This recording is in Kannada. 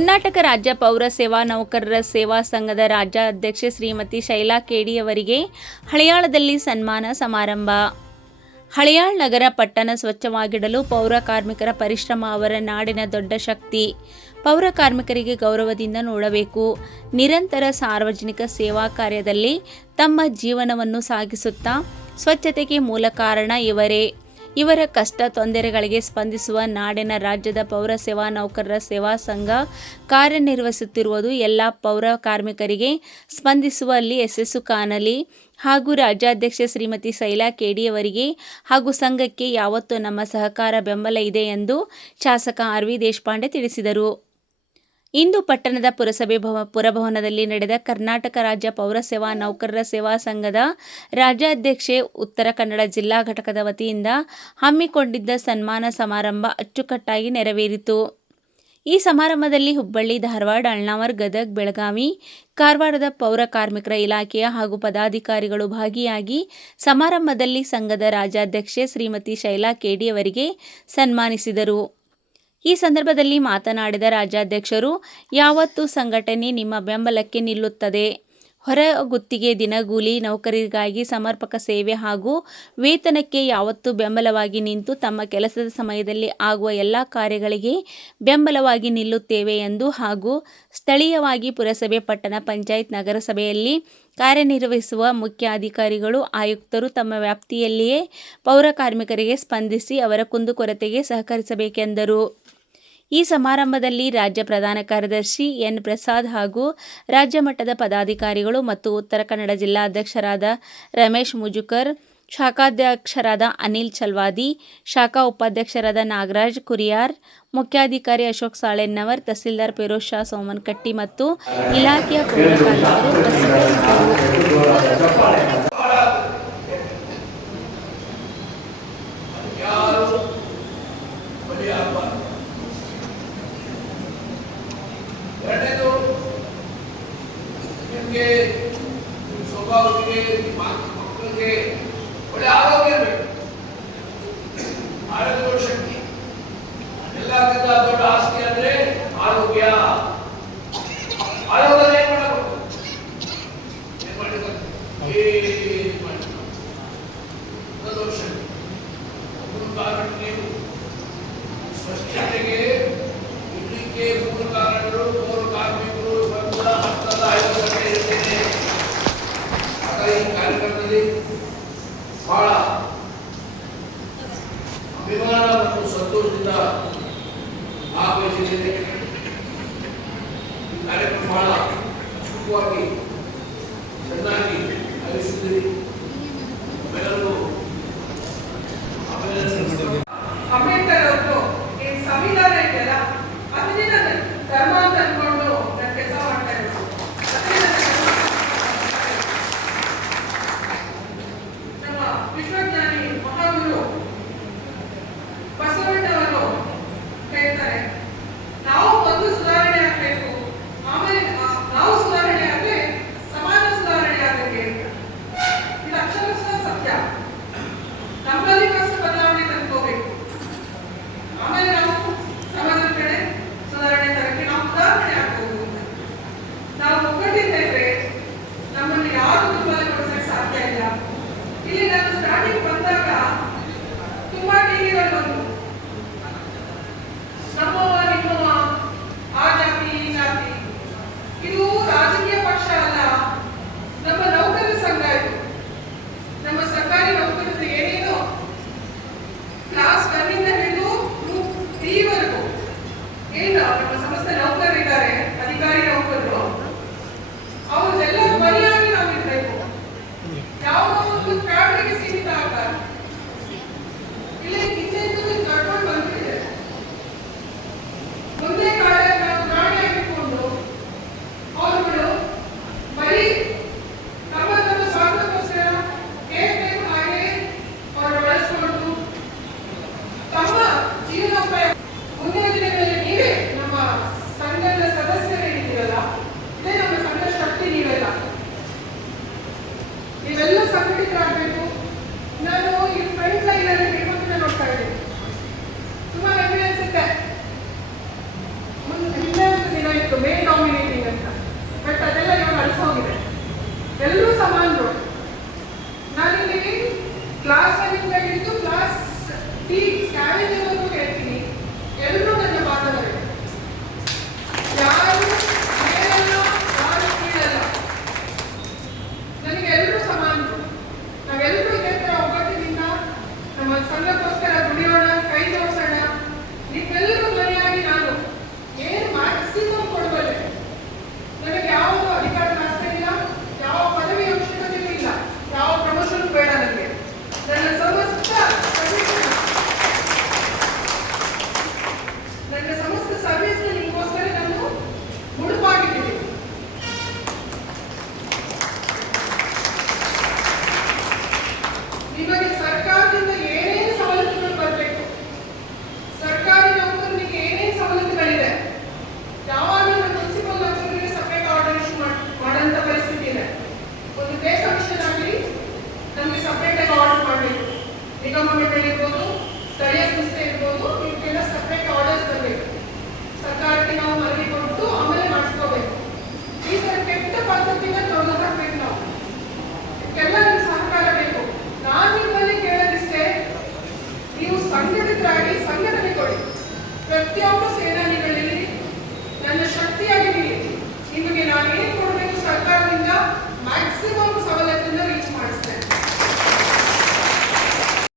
ಕರ್ನಾಟಕ ರಾಜ್ಯ ಪೌರ ಸೇವಾ ನೌಕರರ ಸೇವಾ ಸಂಘದ ರಾಜ್ಯಾಧ್ಯಕ್ಷೆ ಶ್ರೀಮತಿ ಶೈಲಾ ಕೆಡಿ ಅವರಿಗೆ ಹಳಿಯಾಳದಲ್ಲಿ ಸನ್ಮಾನ ಸಮಾರಂಭ. ಹಳಿಯಾಳ್ ನಗರ ಪಟ್ಟಣ ಸ್ವಚ್ಛವಾಗಿಡಲು ಪೌರ ಕಾರ್ಮಿಕರ ಪರಿಶ್ರಮ ಅವರ ನಾಡಿನ ದೊಡ್ಡ ಶಕ್ತಿ. ಪೌರ ಕಾರ್ಮಿಕರಿಗೆ ಗೌರವದಿಂದ ನೋಡಬೇಕು. ನಿರಂತರ ಸಾರ್ವಜನಿಕ ಸೇವಾ ಕಾರ್ಯದಲ್ಲಿ ತಮ್ಮ ಜೀವನವನ್ನು ಸಾಗಿಸುತ್ತಾ ಸ್ವಚ್ಛತೆಗೆ ಮೂಲ ಕಾರಣ ಇವರೇ. ಇವರ ಕಷ್ಟ ತೊಂದರೆಗಳಿಗೆ ಸ್ಪಂದಿಸುವ ನಾಡಿನ ರಾಜ್ಯದ ಪೌರ ಸೇವಾ ನೌಕರರ ಸೇವಾ ಸಂಘ ಕಾರ್ಯನಿರ್ವಹಿಸುತ್ತಿರುವುದು ಎಲ್ಲ ಪೌರ ಕಾರ್ಮಿಕರಿಗೆ ಸ್ಪಂದಿಸುವಲ್ಲಿ ಯಶಸ್ಸು ಕಾಣಲಿ ಹಾಗೂ ರಾಜ್ಯಾಧ್ಯಕ್ಷೆ ಶ್ರೀಮತಿ ಶೈಲಾ ಕೆಡಿ ಅವರಿಗೆ ಹಾಗೂ ಸಂಘಕ್ಕೆ ಯಾವತ್ತೂ ನಮ್ಮ ಸಹಕಾರ ಬೆಂಬಲ ಇದೆ ಎಂದು ಶಾಸಕ ಆರ್.ವಿ. ದೇಶಪಾಂಡೆ ತಿಳಿಸಿದರು. ಇಂದು ಪಟ್ಟಣದ ಪುರಸಭೆ ಪುರಭವನದಲ್ಲಿ ನಡೆದ ಕರ್ನಾಟಕ ರಾಜ್ಯ ಪೌರ ಸೇವಾ ನೌಕರರ ಸೇವಾ ಸಂಘದ ರಾಜ್ಯಾಧ್ಯಕ್ಷೆ ಉತ್ತರ ಕನ್ನಡ ಜಿಲ್ಲಾ ಘಟಕದ ವತಿಯಿಂದ ಹಮ್ಮಿಕೊಂಡಿದ್ದ ಸನ್ಮಾನ ಸಮಾರಂಭ ಅಚ್ಚುಕಟ್ಟಾಗಿ ನೆರವೇರಿತು. ಈ ಸಮಾರಂಭದಲ್ಲಿ ಹುಬ್ಬಳ್ಳಿ, ಧಾರವಾಡ, ಅಳ್ನಾವರ, ಗದಗ, ಬೆಳಗಾವಿ, ಕಾರವಾರದ ಪೌರ ಕಾರ್ಮಿಕರ ಇಲಾಖೆಯ ಹಾಗೂ ಪದಾಧಿಕಾರಿಗಳು ಭಾಗಿಯಾಗಿ ಸಮಾರಂಭದಲ್ಲಿ ಸಂಘದ ರಾಜ್ಯಾಧ್ಯಕ್ಷೆ ಶ್ರೀಮತಿ ಶೈಲಾ ಕೆಡಿ ಅವರಿಗೆ ಸನ್ಮಾನಿಸಿದರು. ಈ ಸಂದರ್ಭದಲ್ಲಿ ಮಾತನಾಡಿದ ರಾಜ್ಯಾಧ್ಯಕ್ಷರು, ಯಾವತ್ತೂ ಸಂಘಟನೆ ನಿಮ್ಮ ಬೆಂಬಲಕ್ಕೆ ನಿಲ್ಲುತ್ತದೆ. ಹೊರ ಗುತ್ತಿಗೆ, ದಿನಗೂಲಿ ನೌಕರರಿಗಾಗಿ ಸಮರ್ಪಕ ಸೇವೆ ಹಾಗೂ ವೇತನಕ್ಕೆ ಯಾವತ್ತೂ ಬೆಂಬಲವಾಗಿ ನಿಂತು ತಮ್ಮ ಕೆಲಸದ ಸಮಯದಲ್ಲಿ ಆಗುವ ಎಲ್ಲ ಕಾರ್ಯಗಳಿಗೆ ಬೆಂಬಲವಾಗಿ ನಿಲ್ಲುತ್ತೇವೆ ಎಂದು ಹಾಗೂ ಸ್ಥಳೀಯವಾಗಿ ಪುರಸಭೆ, ಪಟ್ಟಣ ಪಂಚಾಯತ್, ನಗರಸಭೆಯಲ್ಲಿ ಕಾರ್ಯನಿರ್ವಹಿಸುವ ಮುಖ್ಯ ಅಧಿಕಾರಿಗಳು, ಆಯುಕ್ತರು ತಮ್ಮ ವ್ಯಾಪ್ತಿಯಲ್ಲಿಯೇ ಪೌರ ಕಾರ್ಮಿಕರಿಗೆ ಸ್ಪಂದಿಸಿ ಅವರ ಕುಂದುಕೊರತೆಗೆ ಸಹಕರಿಸಬೇಕೆಂದರು. ಈ ಸಮಾರಂಭದಲ್ಲಿ ರಾಜ್ಯ ಪ್ರಧಾನ ಕಾರ್ಯದರ್ಶಿ ಎನ್. ಪ್ರಸಾದ್ ಹಾಗೂ ರಾಜ್ಯ ಮಟ್ಟದ ಪದಾಧಿಕಾರಿಗಳು ಮತ್ತು ಉತ್ತರ ಕನ್ನಡ ಜಿಲ್ಲಾಧ್ಯಕ್ಷರಾದ ರಮೇಶ್ ಮುಜುಕರ್, ಶಾಖಾಧ್ಯಕ್ಷರಾದ ಅನಿಲ್ ಚಲ್ವಾದಿ, ಶಾಖಾ ಉಪಾಧ್ಯಕ್ಷರಾದ ನಾಗರಾಜ್ ಕುರಿಯಾರ್, ಮುಖ್ಯಾಧಿಕಾರಿ ಅಶೋಕ್ ಸಾಳೆನ್ನವರ್, ತಹಸೀಲ್ದಾರ್ ಫಿರೋಜ್ ಶಾ ಸೋಮನಕಟ್ಟಿ ಮತ್ತು ಇಲಾಖೆಯ ಪೌರ ಕಾರ್ಮಿಕರು ಉಪಸ್ಥಿತರಿದ್ದರು. ನಿಮಗೆ ಸ್ವಭಾವಕ್ಕೆ ಮಕ್ಕಳಿಗೆ ಒಳ್ಳೆ ಆರೋಗ್ಯ ಬೇಕು. ಆರೋಗ್ಯ ಶಕ್ತಿ ಎಲ್ಲಕ್ಕಿಂತ ದೊಡ್ಡ ಆಸ್ತಿ ಅಂದ್ರೆ ಆರೋಗ್ಯ. ಆರೋಗ್ಯ ಏನ್ ಮಾಡಬೇಕು? ನೀವು ಸ್ವಚ್ಛತೆಗೆ ಇಡ್ಲಿಕ್ಕೆ ಮೂಲ ಕಾರಣಗಳು ಪೌರ ಕಾರ್ಮಿಕರು ಹತ್ತದ 5 ಗಂಟೆ ಇರ್ತೇನೆ. ಈ ಕಾರ್ಯಕ್ರಮದಲ್ಲಿ ಬಹಳ ಅಭಿಮಾನ ಮತ್ತು ಸಂತೋಷದಿಂದ ಭಾಗವಹಿಸಿದ್ದೇನೆ. ಈ ಕಾರ್ಯಕ್ರಮ ಬಹಳ ಸುಖವಾಗಿ ಚೆನ್ನಾಗಿ ಆಯೋಜಿಸಿದ್ದೀರಿ. ಎಲ್ಲರಿಗೂ ಅಂಬೇಡ್ಕರ್ ಅವರು ಈ ಸಂವಿಧಾನ ಇದೆಯಲ್ಲ ಅದನ್ನ ಧರ್ಮ ಅಂತ ಅನ್ಕೊಂಡು ನಾನು ಕೆಲಸ ಮಾಡ್ತಾ ಇರೋದು. ನಮ್ಮ ವಿಶ್ವಜ್ಞಾನಿ ಮಹಾಗುರು ಬಸವಣ್ಣವರು ಹೇಳ್ತಾರೆ, ನಾವು ಒಂದು ಸುಧಾರಣೆ ಆಗಬೇಕು, ಆಮೇಲೆ ನಾವು ಸುಧಾರಣೆ ಆದರೆ ಸಮಾಜ ಸುಧಾರಣೆ ಆಗಬೇಕು. ಇದು ಅಕ್ಷರಶಃ ಸತ್ಯ. ನಿಗಮ ಮಂಡಳಿ ಇರ್ಬೋದು, ಸ್ಥಳೀಯ ಸಂಸ್ಥೆ ಇರ್ಬೋದು, ಇವಕ್ಕೆಲ್ಲ ಸಪ್ರೇಟ್ ಆರ್ಡರ್ಸ್ ಬರಬೇಕು. ಸರ್ಕಾರಕ್ಕೆ ನಾವು ಮನವಿ ಕೊಟ್ಟು ಆಮೇಲೆ ಮಾಡಿಸ್ಕೋಬೇಕು. ಈ ಥರ ಕೆಟ್ಟ ಪದ್ಧತಿನ ತೊಡೆದು ಹಾಕ್ಬೇಕು ನಾವು. ಇದಕ್ಕೆಲ್ಲ ನಿಮ್ಮ ಸಹಕಾರ ಬೇಕು. ನಾನು ನಿಮ್ಮಲ್ಲಿ ಕೇಳೋದಿಷ್ಟೇ, ನೀವು ಸಂಘಟಿತರಾಗಿ ಸಂಘಟನೆ ಕೊಡಿ. ಪ್ರತಿಯೊಬ್ಬ ಸೇನಾನಿಗಳಲ್ಲಿ ನನ್ನ ಶಕ್ತಿಯಾಗಿ ನಿಲ್ಲಿ. ನಿಮಗೆ ನಾನು ಏನು ಕೊಡಬೇಕು ಸರ್ಕಾರದಿಂದ ಮ್ಯಾಕ್ಸಿಮಮ್ ಸವಲತ್ತು